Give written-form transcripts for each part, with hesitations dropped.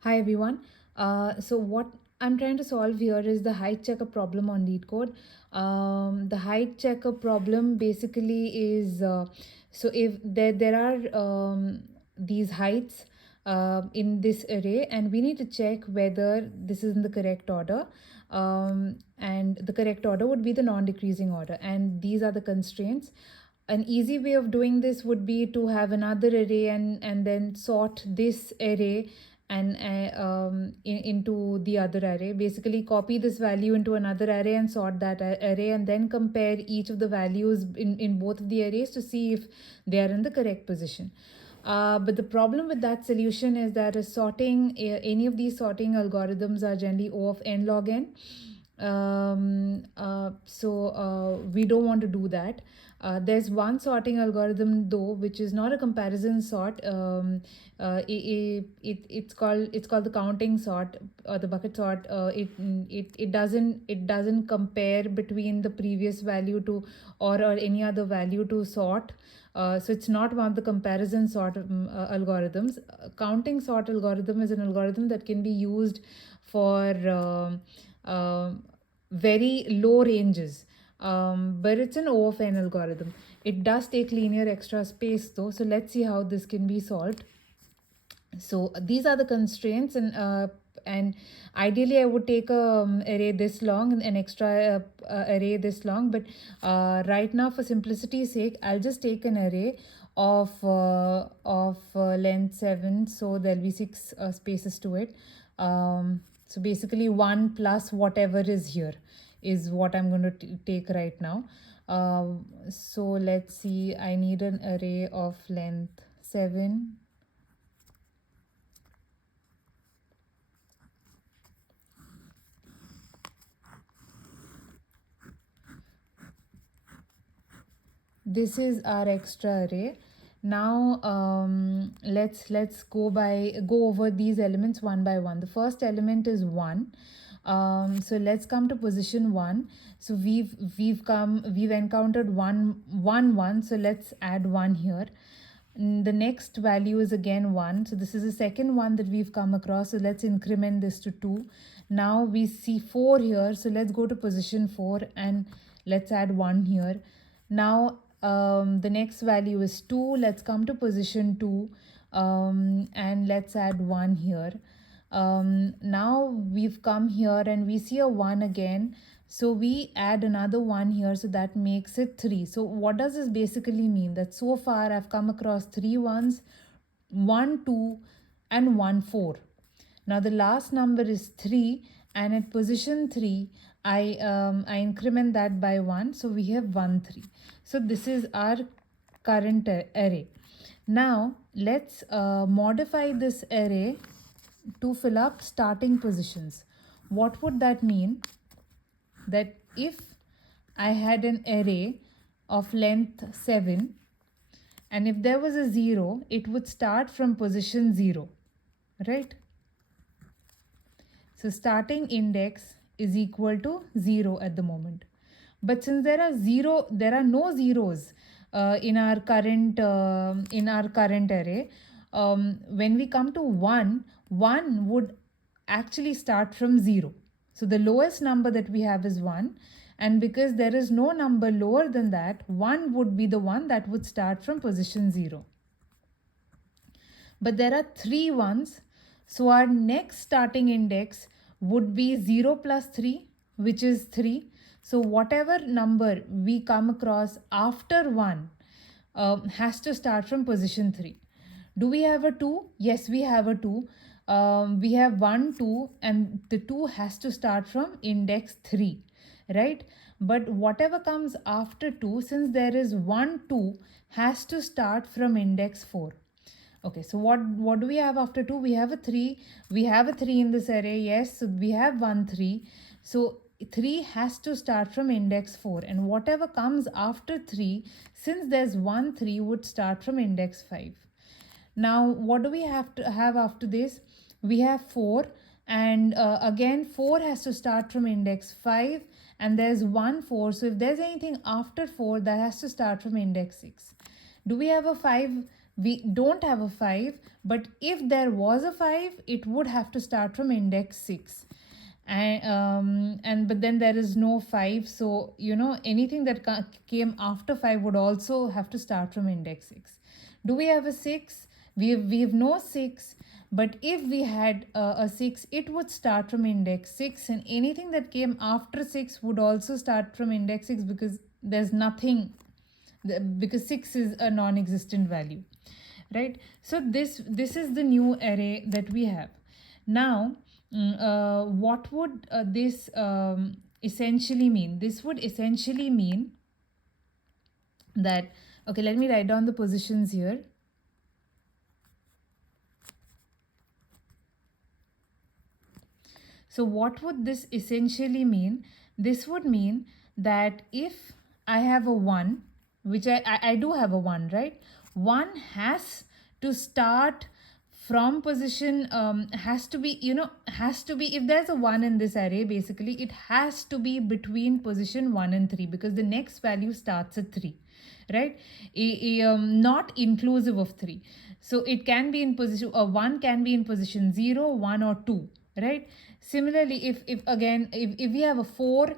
Hi everyone. So what I'm trying to solve here is the height checker problem on Leetcode. The height checker problem basically is so if there are these heights in this array, and we need to check whether this is in the correct order. And the correct order would be the non-decreasing order, and these are the constraints. An easy way of doing this would be to have another array and then sort this array and into the other array. Basically copy this value into another array and sort that array, and then compare each of the values in both of the arrays to see if they are in the correct position. But the problem with that solution is that any of these sorting algorithms are generally O of n log n. We don't want to do that. There's one sorting algorithm though, which is not a comparison sort. It's called the counting sort or the bucket sort. It doesn't compare between the previous value to or any other value to sort. So it's not one of the comparison sort algorithms. Counting sort algorithm is an algorithm that can be used for very low ranges. But it's an O of n algorithm. It does take linear extra space though. So let's see how this can be solved. So these are the constraints, and ideally I would take a array this long and an extra array this long, but right now for simplicity's sake I'll just take an array of length 7, so there'll be 6 spaces to it. So basically 1 plus whatever is here is what I'm going to take right now. So let's see, I need an array of length 7. This is our extra array. Now let's go over these elements one by one. The first element is 1. So let's come to position 1. So we've encountered 1 1 1, so let's add 1 here. The next value is again 1, so this is the second one that we've come across, so let's increment this to 2. Now we see 4 here, so let's go to position 4 and let's add 1 here. Now the next value is 2. Let's come to position 2 and let's add 1 here. Now we've come here and we see a 1 again. So we add another 1 here, so that makes it 3. So what does this basically mean? That so far I've come across 3 ones, 1 2 and 1 4. Now the last number is 3, and at position 3 I increment that by 1, so we have 1 3. So this is our current array. Now let's modify this array to fill up starting positions. What would that mean? That if I had an array of length 7, and if there was a 0, it would start from position 0, right? So starting index is equal to 0 at the moment. But since there are no zeros in our current array, when we come to 1, 1 would actually start from 0. So the lowest number that we have is 1, and because there is no number lower than that, 1 would be the one that would start from position 0. But there are 3 ones, so our next starting index would be 0 plus 3, which is 3. So whatever number we come across after 1 has to start from position 3. Do we have a 2? Yes, we have a 2. We have 1 2, and the 2 has to start from index 3, right? But whatever comes after 2, since there is 1 2, has to start from index 4. Okay, so what do we have after 2? We have a 3. We have a 3 in this array. Yes, so we have 1 3. So 3 has to start from index 4, and whatever comes after 3, since there's 1 3, would start from index 5. Now what do we have to have after this? We have 4, and again 4 has to start from index 5, and there's 1 4. So if there's anything after 4, that has to start from index 6. Do we have a 5? We don't have a 5, but if there was a 5, it would have to start from index 6. And but then there is no 5, so anything that came after 5 would also have to start from index 6. Do we have a 6? We have no 6, but if we had a 6, it would start from index 6, and anything that came after 6 would also start from index 6, because there's nothing, because 6 is a non-existent value, right? So this is the new array that we have now. What would this essentially mean? This would essentially mean that, okay, let me write down the positions here. So what would this essentially mean? This would mean that if I have a 1, which I do have a 1, right? 1 has to start from position, has to be, if there's a 1 in this array, basically it has to be between position 1 and 3, because the next value starts at 3, right? Not inclusive of 3. So it can be in position, 1 can be in position 0, 1 or 2, right? Similarly, if we have a 4,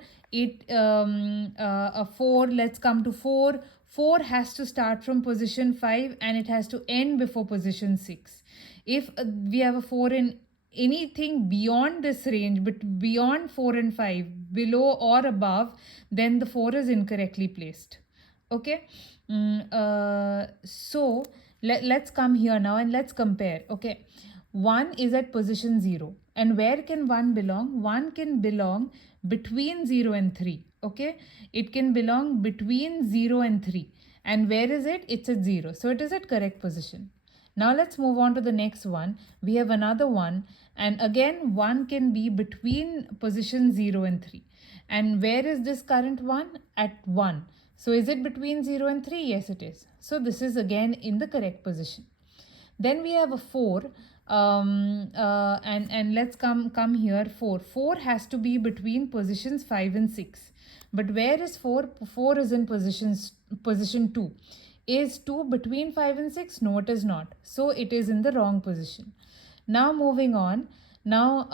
a 4, let's come to 4. 4 has to start from position 5 and it has to end before position 6. If we have a 4 in anything beyond this range, but beyond 4 and 5, below or above, then the 4 is incorrectly placed. Okay. So let's come here now and let's compare. Okay, 1 is at position 0, and where can 1 belong? 1 can belong between 0 and 3. Okay, it can belong between 0 and 3, and where is it? It's at 0, so it is at correct position. Now let's move on to the next one. We have another one, and again 1 can be between position 0 and 3. And where is this current one? At 1. So is it between 0 and 3? Yes, it is. So this is again in the correct position. Then we have a 4, and let's come here. 4 has to be between positions 5 and 6. But where is 4? 4 is in position 2. Is 2 between 5 and 6? No, it is not. So it is in the wrong position. Now moving on. Now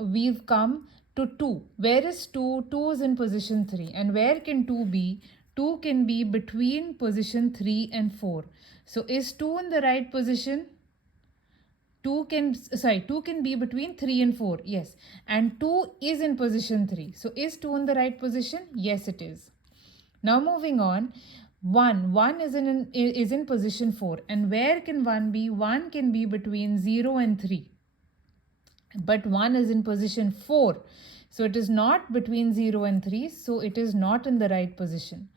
we've come to 2. Where is 2? 2 is in position 3. And where can 2 be? 2 can be between position 3 and 4. So is 2 in the right position? 2 can be between 3 and 4. Yes. And 2 is in position 3. So is 2 in the right position? Yes, it is. Now moving on. 1 is in position 4. And where can 1 be? 1 can be between 0 and 3. But 1 is in position 4. So it is not between 0 and 3. So it is not in the right position.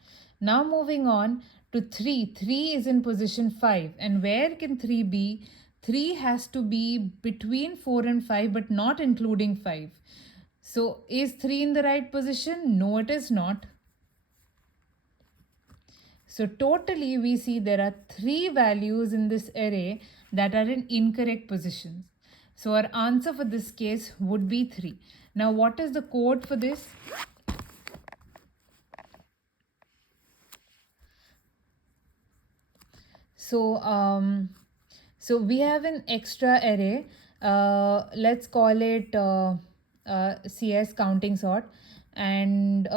Now moving on to 3. 3 is in position 5. And where can 3 be? 3 has to be between 4 and 5, but not including 5. So is 3 in the right position? No, it is not. So totally we see there are 3 values in this array that are in incorrect positions. So our answer for this case would be 3. Now what is the code for this? So we have an extra array. Let's call it CS counting sort, and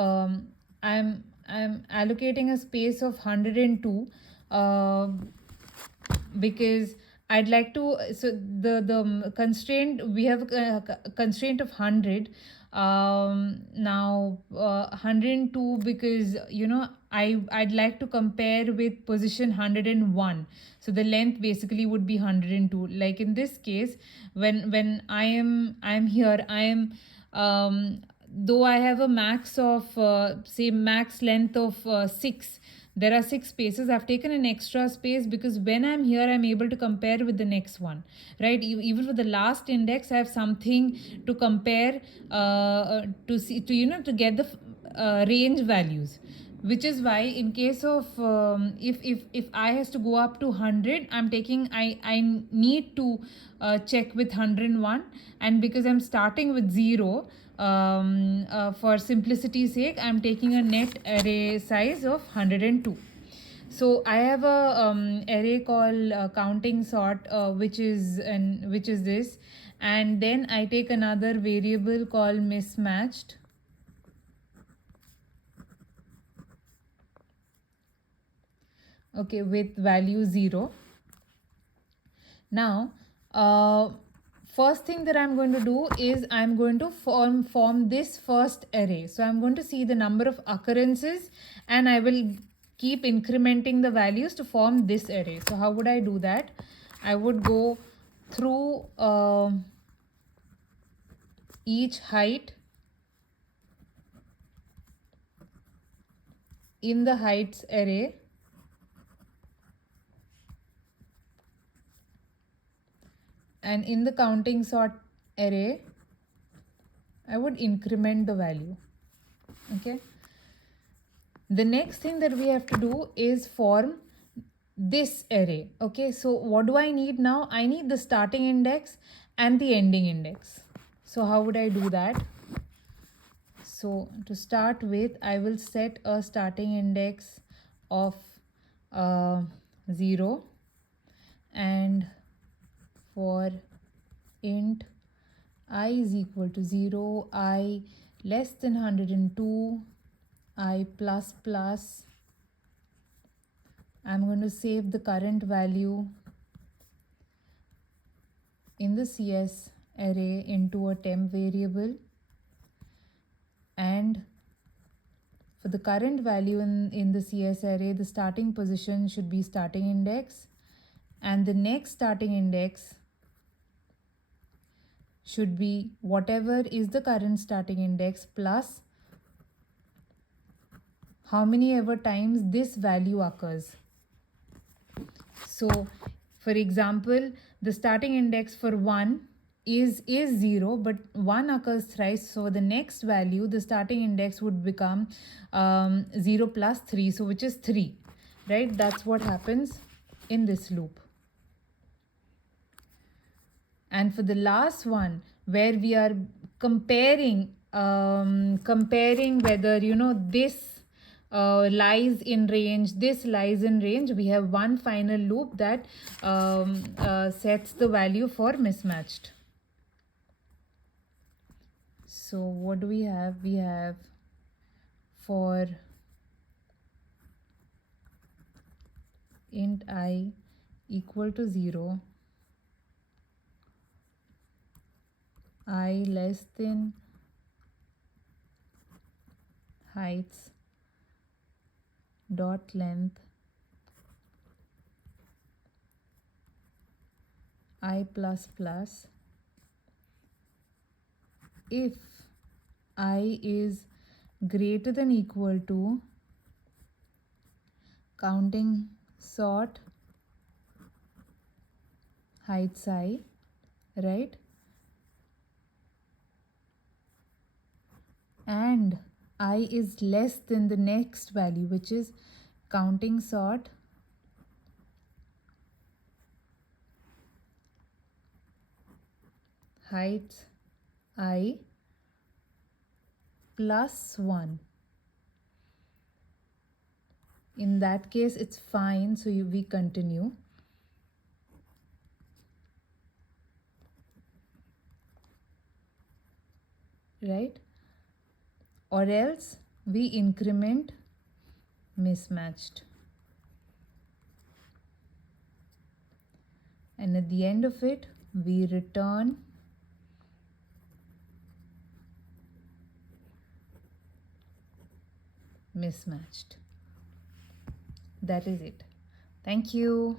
I'm allocating a space of 102 because I'd like to. So the constraint, we have a constraint of 100. Now 102, because I'd like to compare with position 101. So the length basically would be 102. Like in this case, when I'm here, I am though I have a max of say max length of 6. There are 6 spaces. I've taken an extra space because when I'm here, I'm able to compare with the next one, right? Even for the last index, I have something to compare to see, to get the range values. Which is why in case of if I has to go up to 100, I need to check with 101, and because I'm starting with 0, for simplicity's sake, I'm taking a net array size of 102. So I have a array called counting sort, which is this, and then I take another variable called mismatched. Okay, with value 0. Now, first thing that I'm going to do is I'm going to form this first array. So I'm going to see the number of occurrences, and I will keep incrementing the values to form this array. So how would I do that? I would go through each height in the heights array, and in the counting sort array I would increment the value. Okay, the next thing that we have to do is form this array. Okay, so what do I need now? I need the starting index and the ending index. So how would I do that? So to start with, I will set a starting index of 0, and for int I is equal to 0, I less than 102, I plus plus, I'm going to save the current value in the CS array into a temp variable, and for the current value in the CS array, the starting position should be starting index, and the next starting index should be whatever is the current starting index plus how many ever times this value occurs. So for example, the starting index for 1 is 0, but 1 occurs thrice. So the next value, the starting index would become 0 plus 3, so which is 3, right? That's what happens in this loop. And for the last one, where we are comparing whether this lies in range, this lies in range, we have one final loop that sets the value for mismatched. So what do we have? We have for int I equal to 0, I less than heights dot length I plus plus, if I is greater than equal to counting sort heights I, right? And I is less than the next value, which is counting sort heights I plus 1. In that case, it's fine. So we continue. Right? Or else we increment mismatched. And at the end of it, we return mismatched. That is it. Thank you.